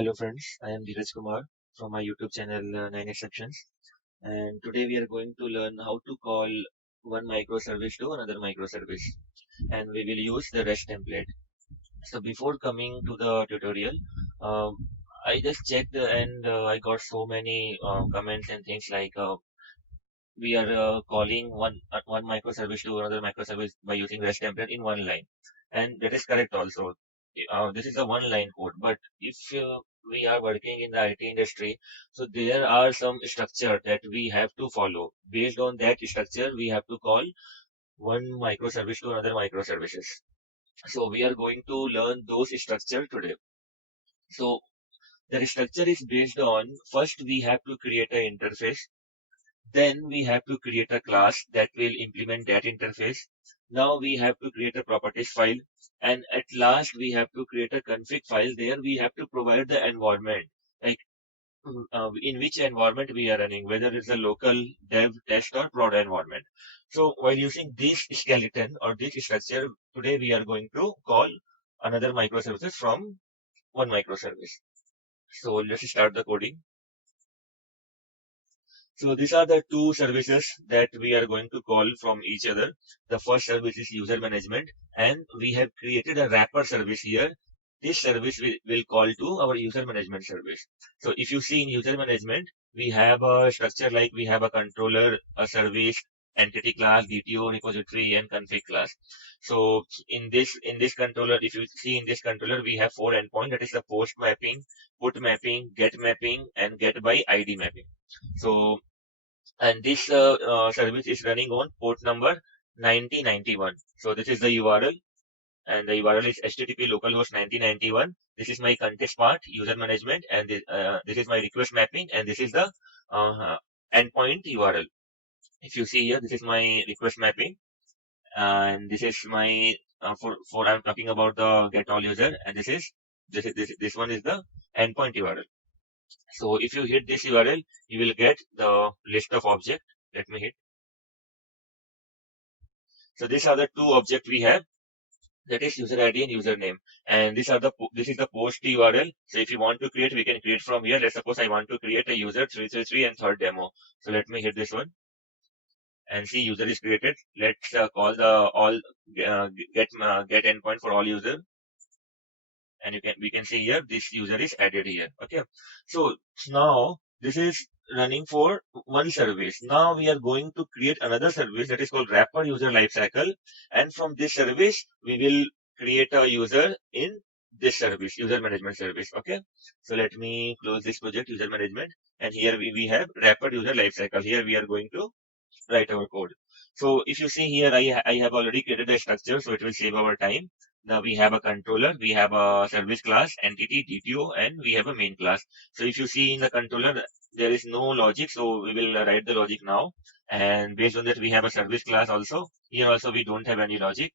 Hello friends, I am Dheeraj Kumar from my YouTube channel 9 Exceptions, and today we are going to learn how to call one microservice to another microservice, and we will use the REST template. So before coming to the tutorial, I just checked and I got so many comments and things like we are calling one microservice to another microservice by using REST template in one line, and that is correct also. This is a one line code, but if we are working in the IT industry, so there are some structure that we have to follow. Based on that structure, we have to call one microservice to another microservices. So we are going to learn those structure today. So the structure is based on, first we have to create an interface, then we have to create a class that will implement that interface. Now we have to create a properties file. And at last we have to create a config file. There we have to provide the environment, like in which environment we are running, whether it's a local, dev, test or prod environment. So while using this skeleton or this structure, today we are going to call another microservices from one microservice. So let's start the coding. So these are the two services that we are going to call from each other. The first service is user management, and we have created a wrapper service here. This service will call to our user management service. So if you see in user management, we have a structure like we have a controller, a service, entity class, DTO, repository, and config class. So in this controller, if you see in this controller, we have four endpoints. That is the post mapping, put mapping, get mapping, and get by ID mapping. So and this service is running on port number 9091. So this is the URL, and the URL is http localhost 9091. This is my context part, user management, and this is my request mapping, and this is the endpoint URL. If you see here, this is my request mapping, and this is my for I'm talking about the get all user, and this one is the endpoint URL. So if you hit this URL, you will get the list of object. Let me hit. So these are the two objects we have, that is user ID and username. And this is the post URL. So if you want to create, we can create from here. Let's suppose I want to create a user 333 and third demo. So let me hit this one and see user is created. Let's call the all get endpoint for all user, and we can see here this user is added here. Okay. So now this is running for one service. Now we are going to create another service that is called wrapper user lifecycle, and from this service we will create a user in this service, user management service. Okay. So let me close this project, user management, and here we have wrapper user lifecycle. Here we are going to write our code. So if you see here, I have already created a structure, so it will save our time. Now we have a controller, we have a service class, entity, DTO, and we have a main class. So if you see in the controller, there is no logic, so we will write the logic now. And based on that, we have a service class also. Here also we don't have any logic.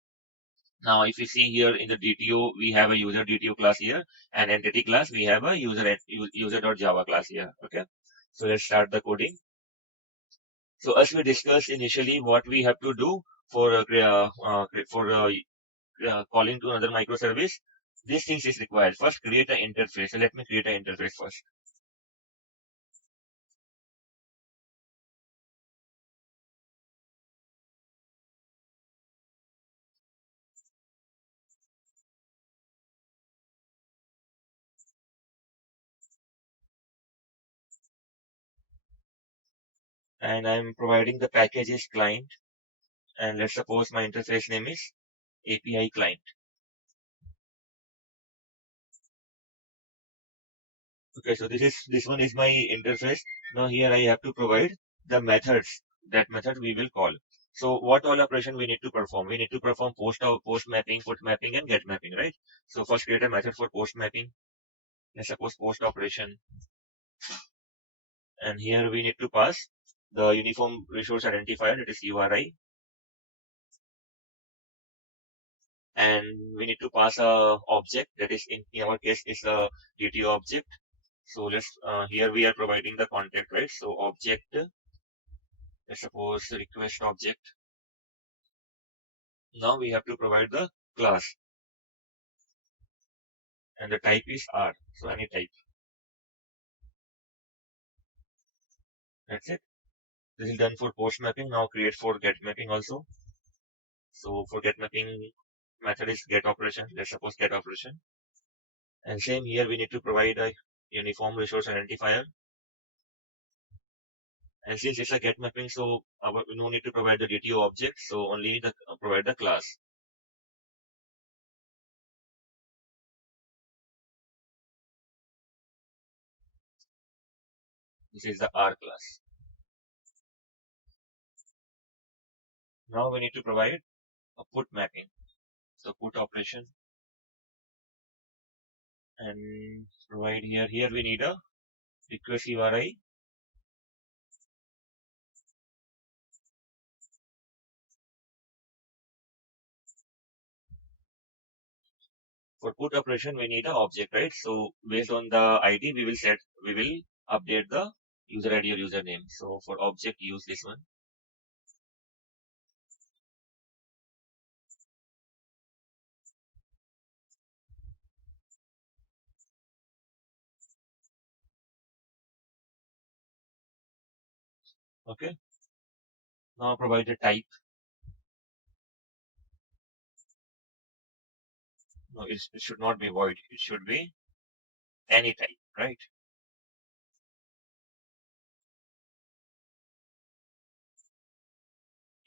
Now if you see here in the DTO, we have a user DTO class here, and entity class, we have a user.java class here. Okay. So let's start the coding. So as we discussed initially, what we have to do for calling to another microservice, these things is required. First, create an interface. So let me create an interface first. And I'm providing the packages client. And let's suppose my interface name is API client. Okay, so this one is my interface. Now here I have to provide the methods. That method we will call. So what all operation we need to perform? We need to perform post mapping, put mapping, and get mapping, right? So first create a method for post mapping. Let's suppose post operation, and here we need to pass the uniform resource identifier, that is URI, and we need to pass a object, that is in our case is a DTO object. So let's here we are providing the contact, right? So object, let's suppose request object. Now we have to provide the class, and the type is R, so any type. That's it. This is done for post mapping. Now create for get mapping also. So for get mapping method is get operation. Let's suppose get operation. And same here we need to provide a uniform resource identifier. And since it's a get mapping, so we no need to provide the DTO object. So only the provide the class. This is the R class. Now we need to provide a put mapping. So put operation and provide here. Here we need a request URI. For put operation, we need an object, right? So based on the ID, we will update the user ID or username. So for object, use this one. Okay. Now provide a type. No, it should not be void. It should be any type, right?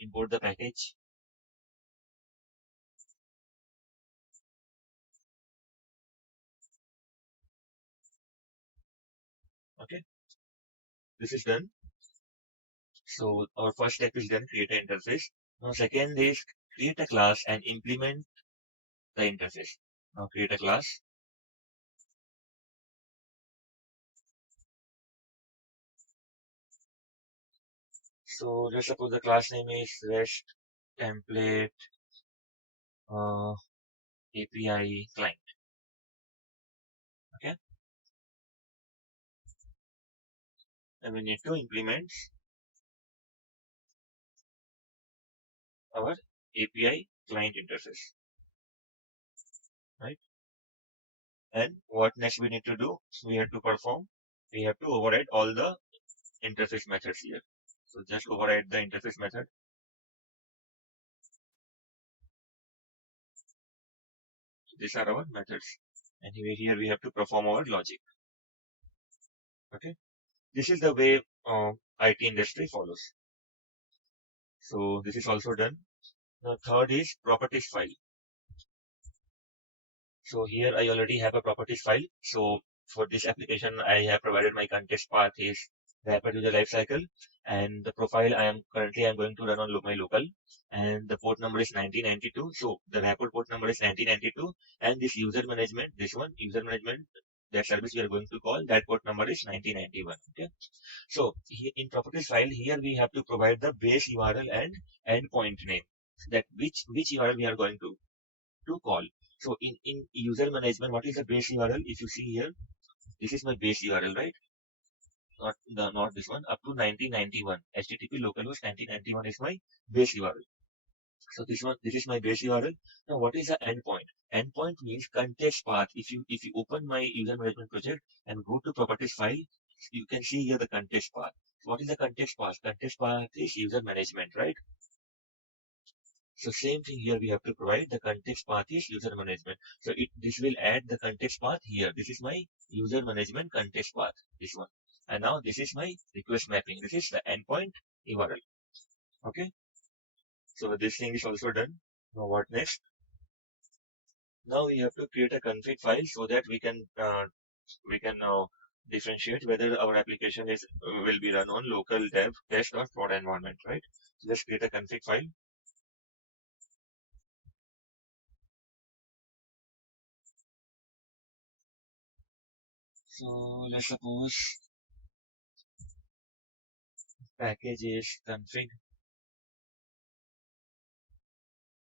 Import the package. Okay. This is done. So our first step is done, create an interface. Now second is create a class and implement the interface. Now create a class. So let's suppose the class name is REST template API client. Okay. And we need to implement our API client interface, right? And what next we need to do? We have to perform. We have to override all the interface methods here. So just override the interface method. So these are our methods. And here we have to perform our logic. Okay. This is the way IT industry follows. So this is also done. The third is properties file. So here I already have a properties file. So for this application, I have provided my context path is rapid user lifecycle, and the profile I'm going to run on my local, and the port number is 1992. So the rapid port number is 1992, and this user management, this one user management, that service we are going to call, that port number is 1991. Okay. So in properties file here we have to provide the base URL and endpoint name, that which URL we are going to call. So in user management, what is the base URL? If you see here, this is my base URL, right? Not this one. Up to 1991, HTTP localhost 1991 is my base URL. So this is my base URL. Now, what is the endpoint? Endpoint means context path. If you open my user management project and go to properties file, you can see here the context path. What is the context path? Context path is user management, right? So same thing here, we have to provide the context path is user management. So this will add the context path here. This is my user management context path, this one. And now this is my request mapping. This is the endpoint URL. Okay. So this thing is also done. Now what next? Now we have to create a config file so that we can now differentiate whether our application is will be run on local dev, test, or prod environment, right? So let's create a config file. So let's suppose package is config,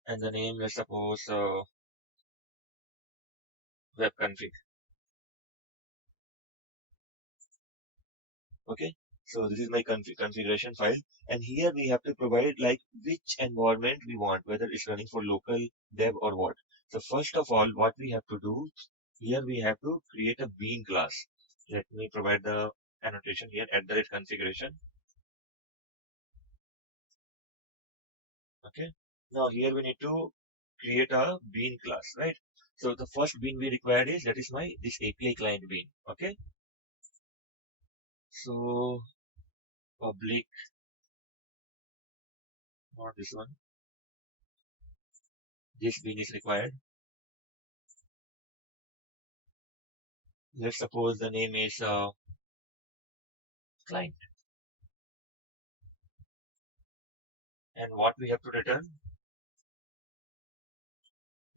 and the name, let's suppose web config. Okay. So this is my configuration file, and here we have to provide like which environment we want, whether it's running for local, dev, or what. So first of all, what we have to do here, we have to create a bean class. Let me provide the annotation here at the rate configuration. Okay. Now here we need to create a bean class, right? So the first bean we required is that is my this API client bean. Okay. So public, not this one. This bean is required. Let's suppose the name is client. And what we have to return?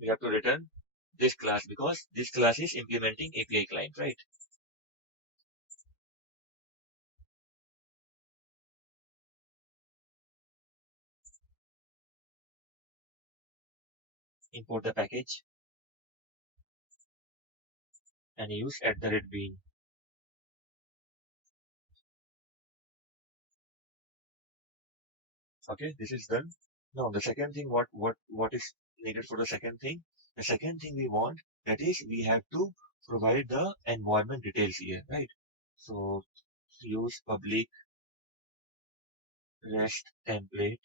We have to return this class because this class is implementing API client, right? Import the package and use @bean. Okay, this is done. Now the second thing, what is needed for the second thing? The second thing we want, that is we have to provide the environment details here, right? So use public REST template,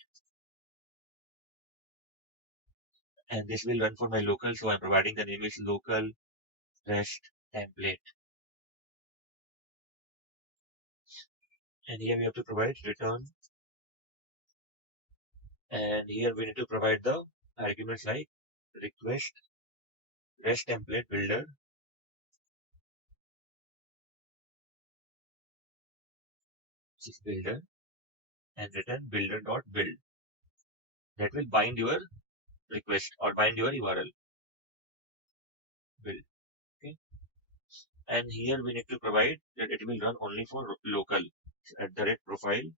and this will run for my local. So I'm providing the name is local REST template. And here we have to provide return. And here we need to provide the arguments like request REST template builder, which is builder, and return builder.build. That will bind your request or bind your URL build. Okay. And here we need to provide that it will run only for local. So @profile.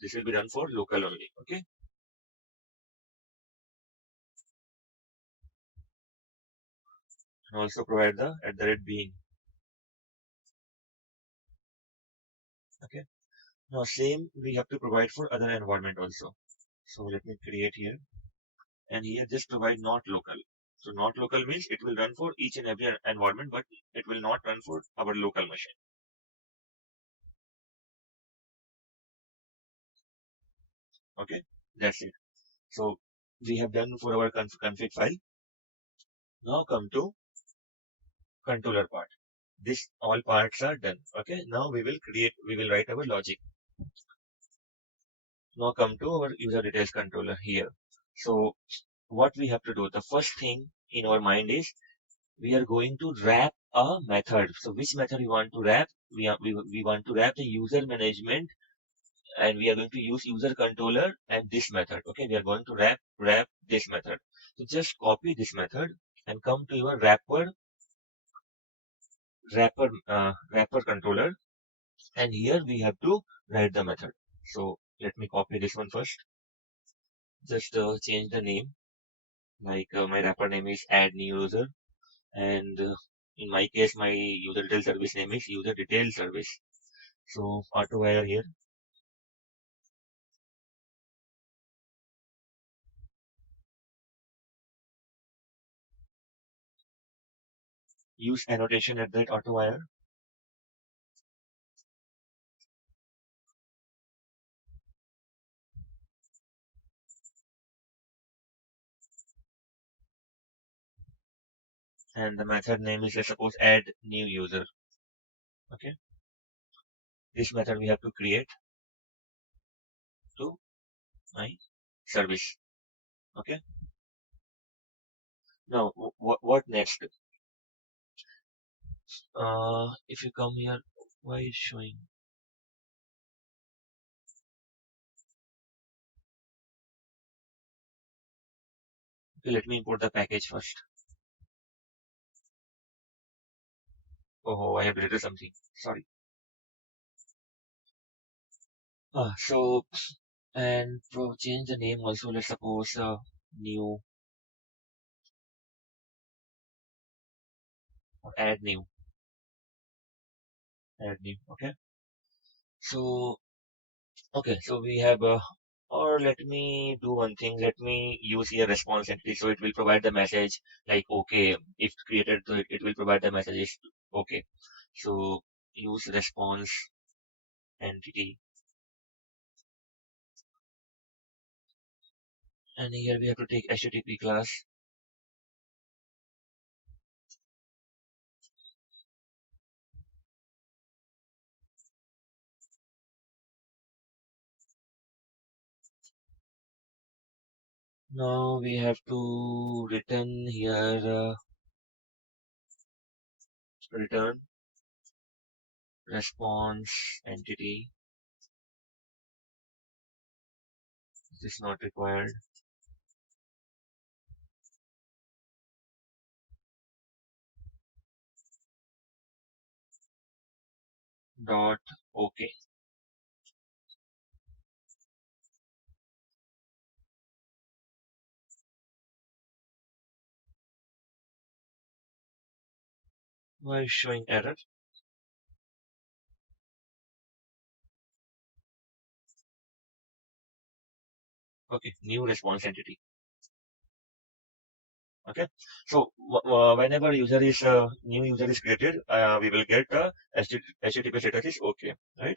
This will be done for local only. Okay. And also provide the @bean. Okay. Now same we have to provide for other environment also. So let me create here, and here just provide not local. So not local means it will run for each and every environment, but it will not run for our local machine. Okay, that's it. So we have done for our config file. Now come to controller part. This all parts are done. Okay, now we will write our logic. Now come to our user details controller here. So what we have to do, the first thing in our mind is we are going to wrap a method. So which method we want to wrap? We want to wrap the user management, and we are going to use user controller and this method. Okay, we are going to wrap this method. So just copy this method and come to your wrapper controller, and here we have to write the method. So let me copy this one first. Just change the name, like my wrapper name is add new user, and in my case my user detail service name is user detail service. So auto wire here, use annotation at that auto wire, and the method name is, let's suppose, add new user. Okay, this method we have to create to my service. Okay, now what next? If you come here, why is showing? Okay, let me import the package first. Oh, I have written something. Sorry. So and change the name also. Let's suppose new or add new. Add new. Okay. So okay. So we have or let me do one thing. Let me use here response entity. So it will provide the message like okay. If created, so it will provide the message okay. So use response entity. And here we have to take HTTP class. Now we have to return here return response entity. This is not required. Dot OK. Why is showing error? Okay, new response entity. Okay, so whenever new user is created, we will get HTTP status is okay, right?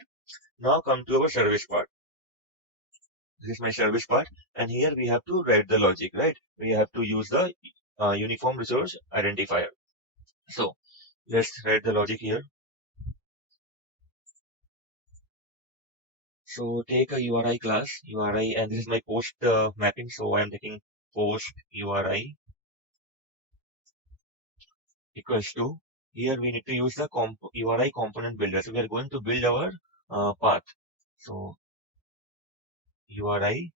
Now come to our service part. This is my service part, and here we have to write the logic, right? We have to use the uniform resource identifier. So let's write the logic here. So take a URI class, URI, and this is my post mapping. So I am taking post URI equals to, here we need to use the URI component builder. So we are going to build our path. So URI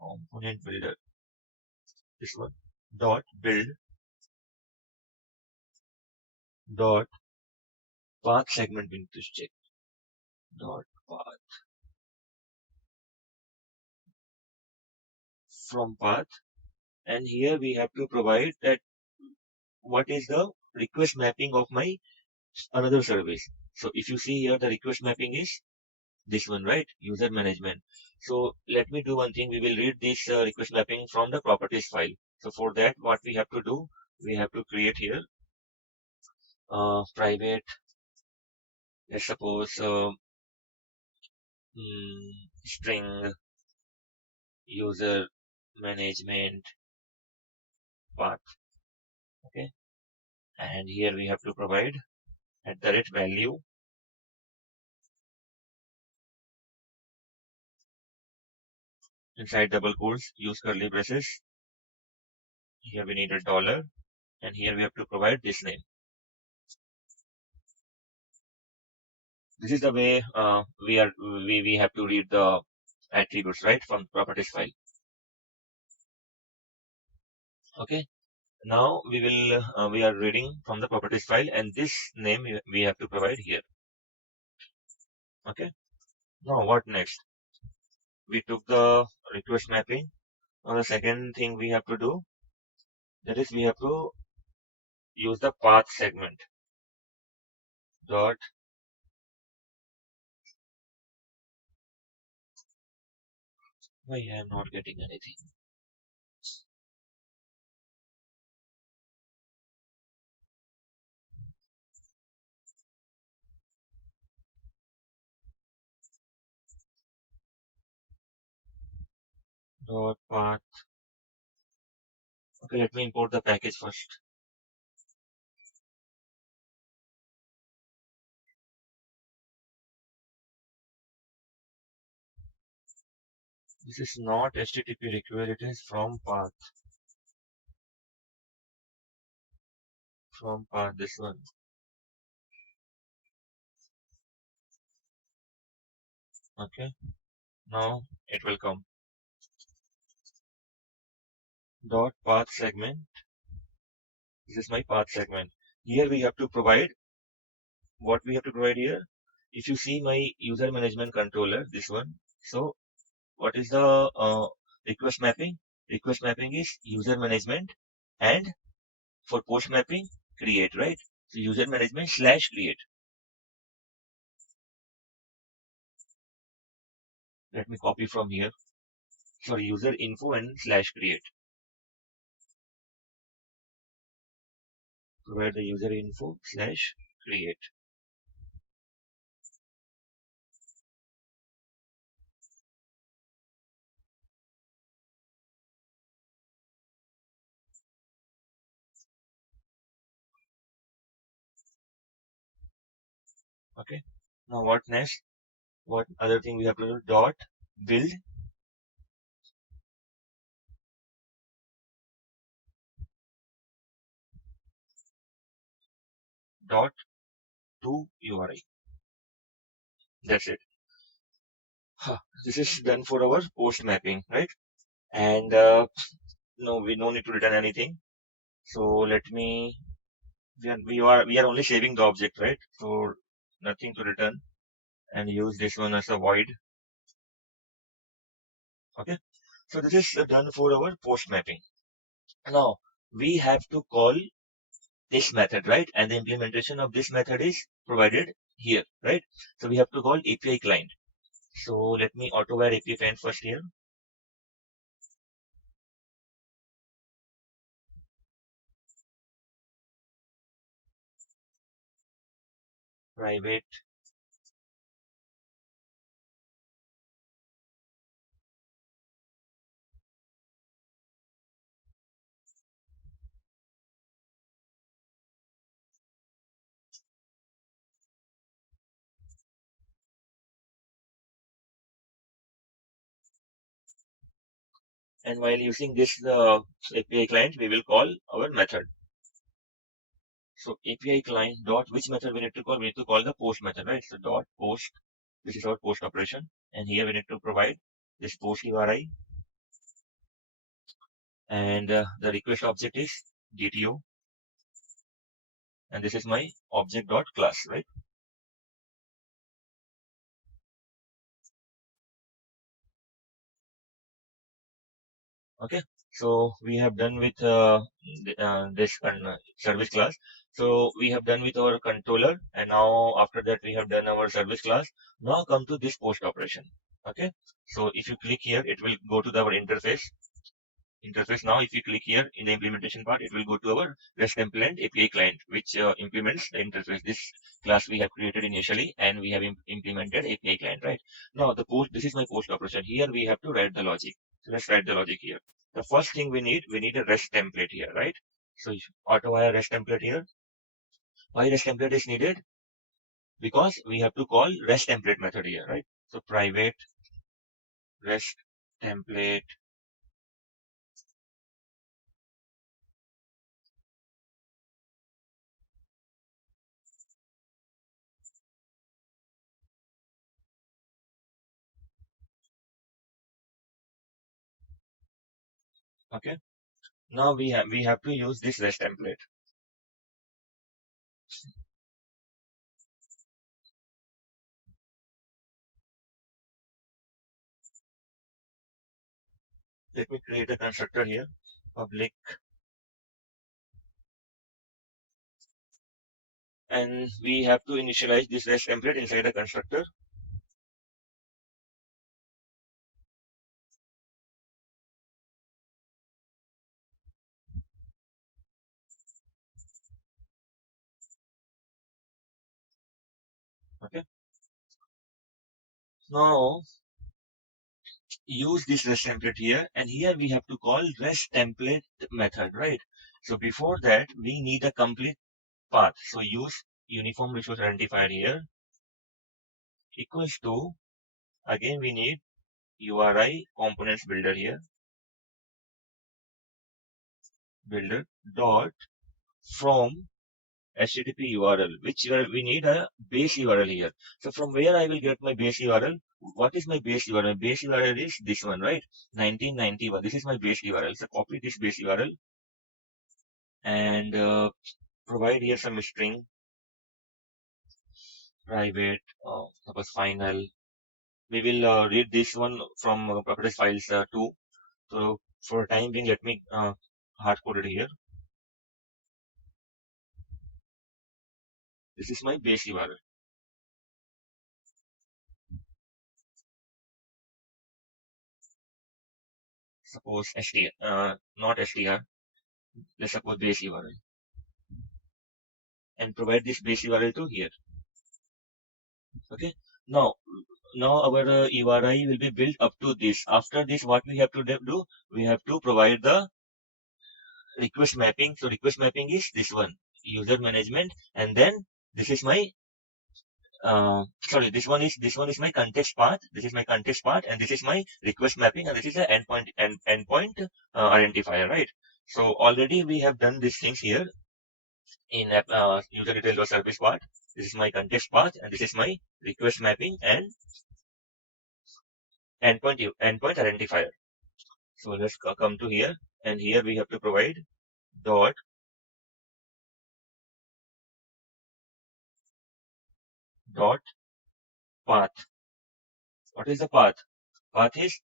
component builder, this one, dot build dot path segment we need to check, dot path from path. And here we have to provide that what is the request mapping of my another service. So if you see here, the request mapping is this one, right? User management. So let me do one thing. We will read this request mapping from the properties file. So for that, what we have to do, we have to create here private, let's suppose string user management path. Okay. And here we have to provide at the rate value inside double quotes, use curly braces. Here we need a dollar, and here we have to provide this name. This is the way we have to read the attributes, right, from properties file. Okay. Now we are reading from the properties file, and this name we have to provide here. Okay. Now what next? We took the request mapping. Now the second thing we have to do, that is we have to use the path segment dot why I am not getting anything. Dot path. Okay, let me import the package first. This is not HTTP request, it is from path. From path, this one. Okay. Now it will come. Dot path segment. This is my path segment. Here we have to provide what we have to provide here. If you see my user management controller, this one. So what is the request mapping? Request mapping is user management, and for post mapping, create, right? So user management slash create. Let me copy from here. Sorry, user info and slash create. Provide the user info slash create. Okay. Now what next? What other thing we have to do? Dot build dot to URI. That's it. Huh. This is done for our post mapping, right? And no, we no need to return anything. So let me. We are only saving the object, right? So nothing to return, and use this one as a void. Okay. So this is done for our post mapping. Now we have to call this method, right? And the implementation of this method is provided here, right? So we have to call API client. So let me auto wire API client first here. Private. And while using this API client, we will call our method. So API client dot which method we need to call? We need to call the post method, right? So dot post. This is our post operation, and here we need to provide this post URI, and the request object is DTO, and this is my object dot class, right? Okay, so we have done with this service class. So we have done with our controller, and now after that we have done our service class. Now come to this post operation. Okay, so if you click here, it will go to our interface. Now if you click here in the implementation part, it will go to our REST template API client, which implements the interface. This class we have created initially, and we have implemented API client, right? Now the post, this is my post operation. Here we have to write the logic. So let's write the logic here. The first thing we need a REST template here, right? So auto wire REST template here. Why REST template is needed? Because we have to call REST template method here, right? So private REST template. Okay. Now we have to use this REST template. Let me create a constructor here, public, and we have to initialize this REST template inside a constructor. Okay. Now use this REST template here, and here we have to call REST template method, right? So before that, we need a complete path. So use uniform resource identifier here equals to, again we need URI components builder here, builder dot from HTTP URL, which we need a base URL here. So from where I will get my base URL? What is my base URL? Base URL is this one, right? 1991. This is my base URL. So copy this base URL and provide here some string, private, suppose final. We will read this one from properties files too. So for time being, let me hard code it here. This is my base URL. Suppose str, not str. Let's suppose base URL, and provide this base URL to here. Okay. Now, our URI will be built up to this. After this, what we have to do? We have to provide the request mapping. So request mapping is this one, user management, and then this is my sorry, this one is my context path. This is my context path, and this is my request mapping, and this is the endpoint identifier, right? So already we have done these things here in user detail or service part. This is my context path, and this is my request mapping and endpoint identifier. So let's come to here, and here we have to provide dot dot path. What is the path? Path is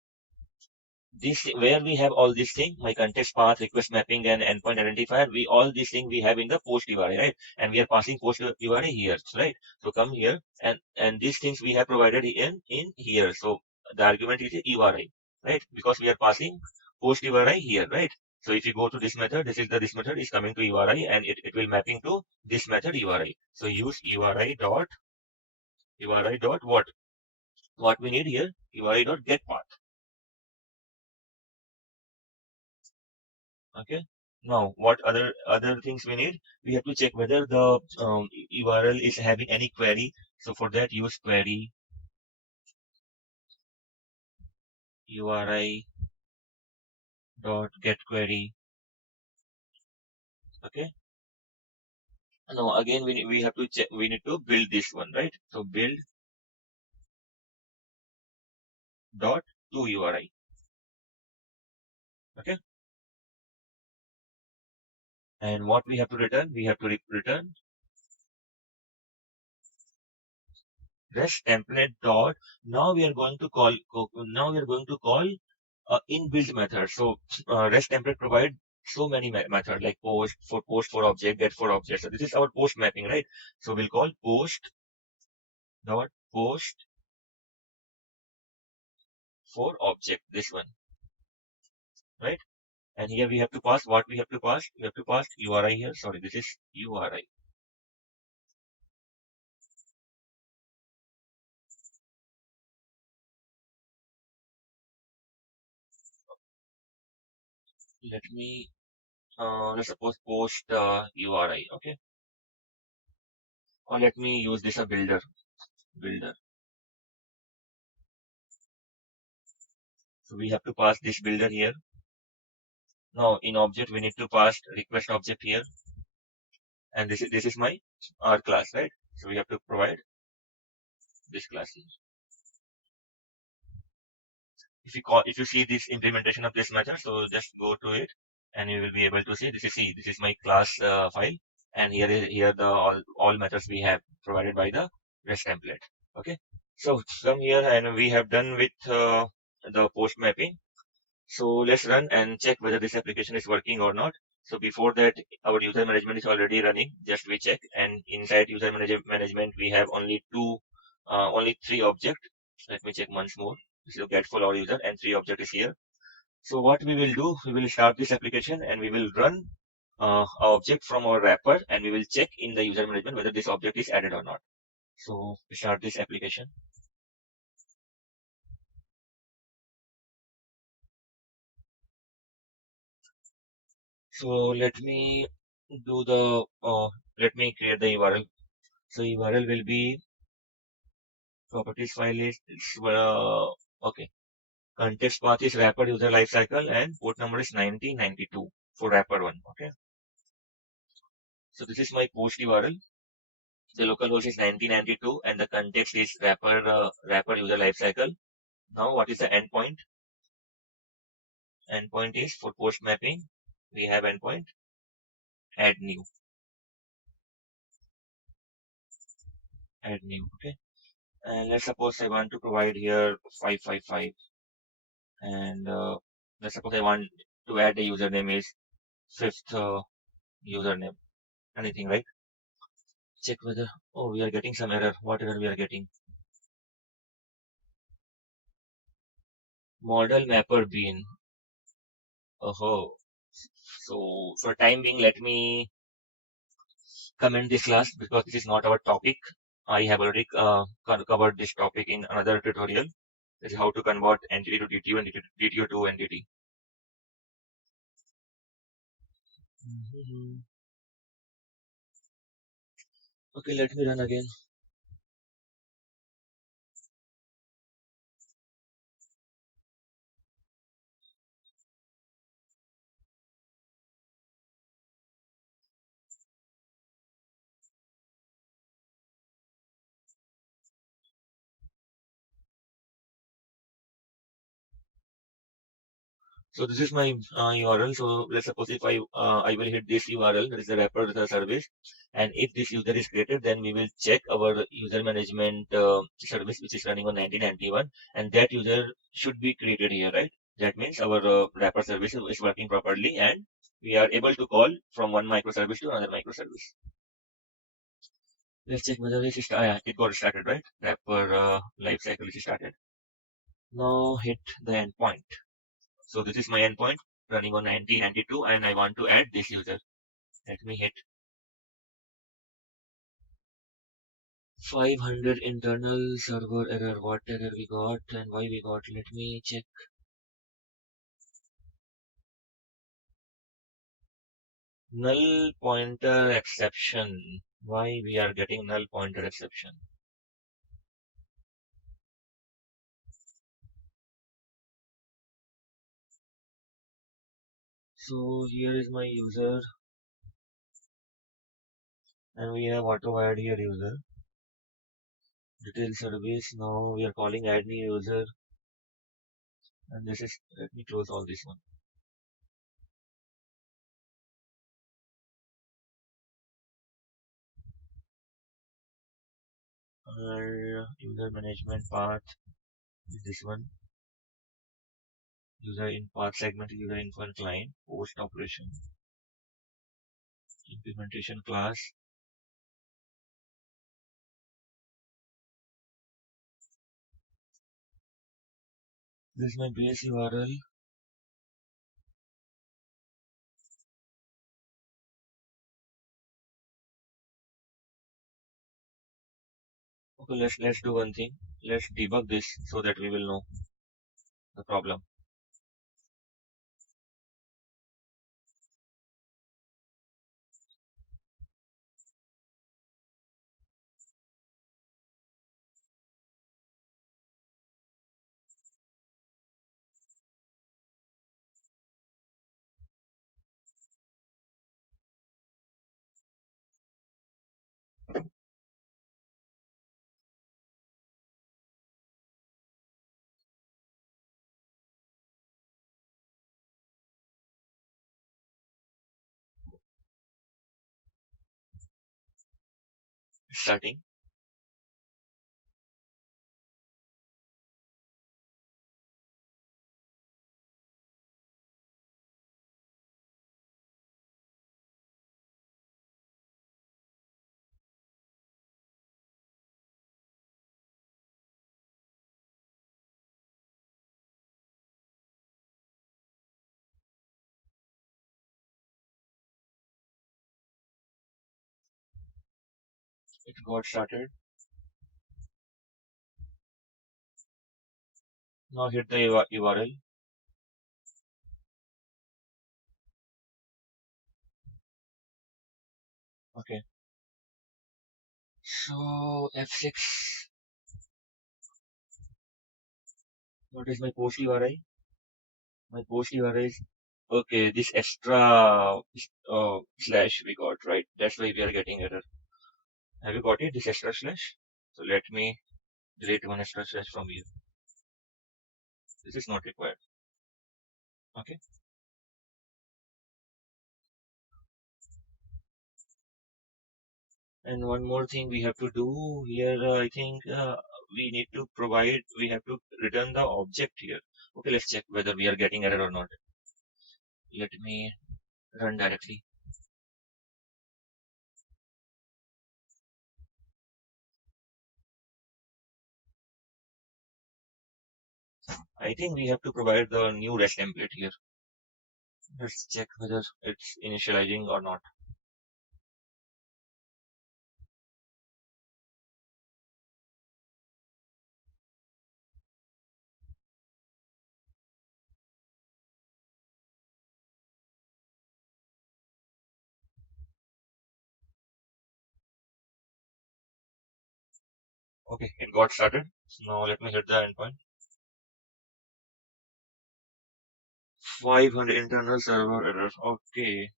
this where we have all these things, my context path, request mapping, and endpoint identifier. We all these things we have in the post URI, right? And we are passing post URI here, right? So come here, and these things we have provided in here. So the argument is URI, right? Because we are passing post URI here, right? So if you go to this method, this method is coming to URI, and it will mapping to this method URI. So use URI dot what we need here, URI dot get path. Okay. Now, what other things we need? We have to check whether the URL is having any query. So for that, use query URI dot get query. Okay. Now again, we have to check. We need to build this one, right? So build dot to URI. Okay. And what we have to return? We have to return REST template dot. Now we are going to call. Now we are going to call inbuilt method. So REST template provide so many methods like post for object, get for object. So this is our post mapping, right? So we'll call post for object, this one, right? And here we have to pass what we have to pass. We have to pass URI here. Sorry, this is URI. Let me let's suppose post URI, okay? Or let me use this a builder. So we have to pass this builder here. Now in object we need to pass request object here, and this is my R class, right? So we have to provide this class here. If you see this implementation of this method, so just go to it, and you will be able to see this is my class file, and here the all methods we have provided by the REST template. Okay, so come here, and we have done with the post mapping. So let's run and check whether this application is working or not. So before that, our user management is already running. Just we check, and inside user management, we have only three objects. Let me check once more. This is get for our user, and three object is here. So what we will do, we will start this application, and we will run our object from our wrapper, and we will check in the user management whether this object is added or not. So we start this application. So let me do the let me create the URL. So URL will be properties file is okay. Context path is wrapper user lifecycle, and port number is 1992 for wrapper one. Okay. So this is my post URL. The local host is 1992, and the context is wrapper user lifecycle. Now what is the endpoint? Endpoint is for post mapping. We have endpoint add new. Okay. And let's suppose I want to provide here 555, and let's suppose I want to add the username is fifth username. Anything, right? Check whether, oh, we are getting some error. What error we are getting? Model mapper bean. Oh, so for time being, let me comment this class because this is not our topic. I have already covered this topic in another tutorial. This is how to convert entity to DTO and DTO to entity. Okay, let me run again. So this is my URL. So let's suppose if I will hit this URL, that is the wrapper the service, and if this user is created, then we will check our user management service which is running on 1991, and that user should be created here, right? That means our wrapper service is working properly, and we are able to call from one microservice to another microservice. Let's check whether it got started, right? Wrapper life cycle is started. Now hit the endpoint. So this is my endpoint running on 1992 and I want to add this user. Let me hit 500 internal server error. What error we got and why we got? Let me check. Null pointer exception. Why we are getting null pointer exception? So here is my user and we have auto add here user. Detail service. Now we are calling add new user and this is, let me close all this one. Our user management path is this one. User in path segment, user info and client, post operation, implementation class. This is my base URL. Okay, let's do one thing. Let's debug this so that we will know the problem. Starting. It got started. Now hit the URL. Okay. So F6. What is my post URI? My post URI is okay. This extra slash we got, right? That's why we are getting error. Have you got it? This extra slash. So let me delete one extra slash from here. This is not required. Okay. And one more thing we have to do here, I think we have to return the object here. Okay, let's check whether we are getting error or not. Let me run directly. I think we have to provide the new REST template here. Let's check whether it's initializing or not. Okay, it got started. Now let me hit the endpoint. 500 internal server error. Okay.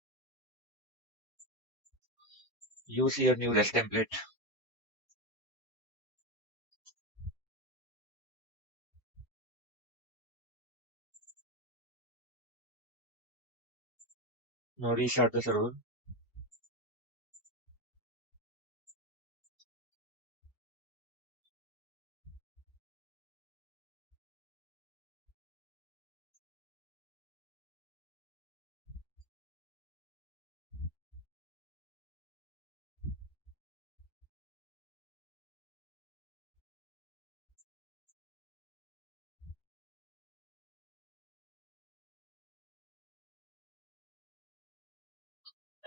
Use your new REST template. Now restart the server.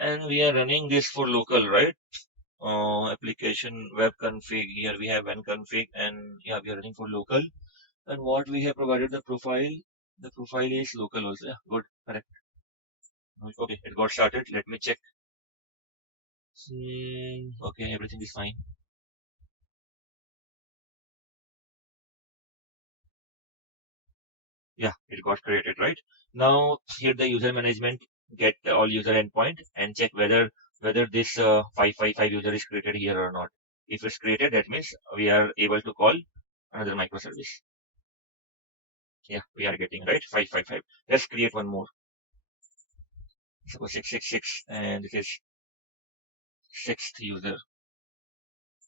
And we are running this for local, right? Application web config. Here we have one config, and yeah, we are running for local. And what we have provided the profile is local also. Yeah, good, correct. Okay, it got started. Let me check. Okay, everything is fine. Yeah, it got created, right? Now here the user management, get all user endpoint and check whether this 555 user is created here or not. If it's created, that means we are able to call another microservice. Yeah, we are getting right 555. Let's create one more. Suppose 666, and this is sixth user.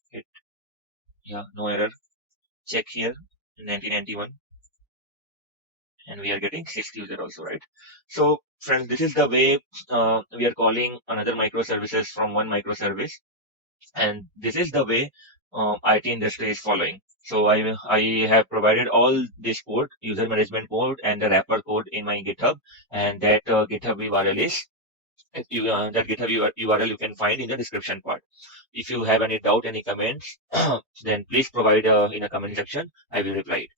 Hit. Yeah, no error. Check here 1991, and we are getting sixth user also, right? So friends, this is the way we are calling another microservices from one microservice. And this is the way IT industry is following. So I have provided all this code, user management code and the wrapper code in my GitHub, and that GitHub URL is that GitHub URL you can find in the description part. If you have any doubt, any comments, then please provide in the comment section. I will reply it.